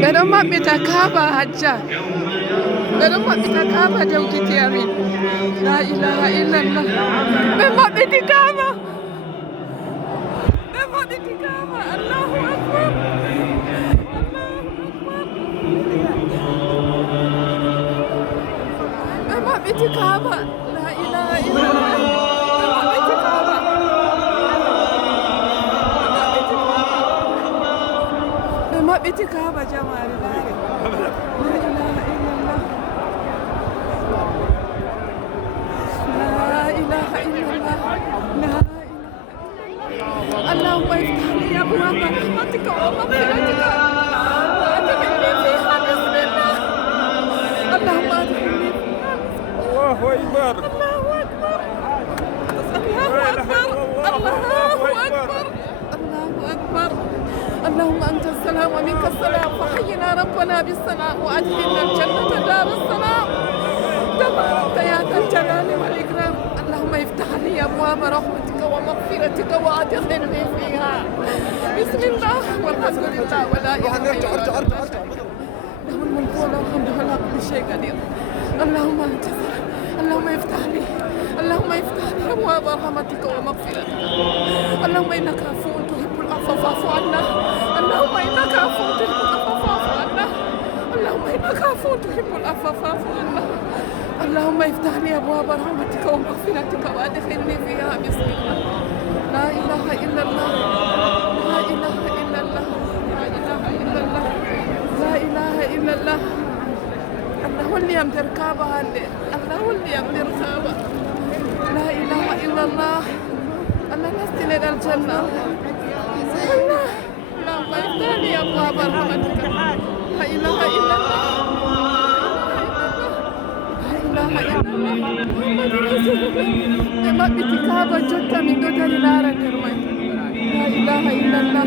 ɓe ɗon maɓɓita kaaba hajja, ɓe ɗon maɓɓita kaaba dewkiti amin. La ilaha illallah. ɓe maɓɓiti kaaba, ɓe maɓɓiti kaaba. Allahu akbar, ɓe maɓɓiti kaaba. La ilaha illallah. ɓe maɓɓiti kaaba, ɓe maɓɓiti kaaba jamaare laare. La ilaha illallah. لا إله إلا الله. لا إله. اللهم افتح لي أبواب رحمتك ومغفرتك وأدخلني فيها بسم الله. اللهم أدخلني فيها. الله أكبر. الله أكبر. الله أكبر. الله أكبر. الله أكبر. اللهم أنت السلام ومنك السلام، فحينا ربنا بالسلام وأدخلنا الجنة دار السلام. تبارك يا ذا الجلال والإكرام. اللهم افتح لي أبواب رحمتك ومغفرتك وأدخلني فيها. بسم الله والحمد لله ولا إله إلا الله. له الملك وله الحمد ولا كل شيء قدير. اللهم أنت اللهم افتح لي، اللهم افتح لي أبواب رحمتك ومغفرتك. اللهم إنك عفو تحب العفو فاعف عنا. اللهم إنك عفو تحب العفو فاعف عنا. اللهم إنك عفو تحب العفو فاعف عنا. اللهم افتح لي أبواب رحمتك ومغفرتك وأدخلني فيها بسم الله. لا إله إلا الله. لا إله إلا الله. لا إله إلا الله. لا إله إلا الله. الله هو اللي يمدر كعبة هالليل. الله هو اللي يمدر كعبة. لا إله إلا الله. الله نستل إلى الجنة. الله اللهم افتح لي أبواب رحمتك. لا إله إلا الله. ɓe maɓɓiti kaaba jotta min ɗo dari laara nder mai. La ilaha illallah.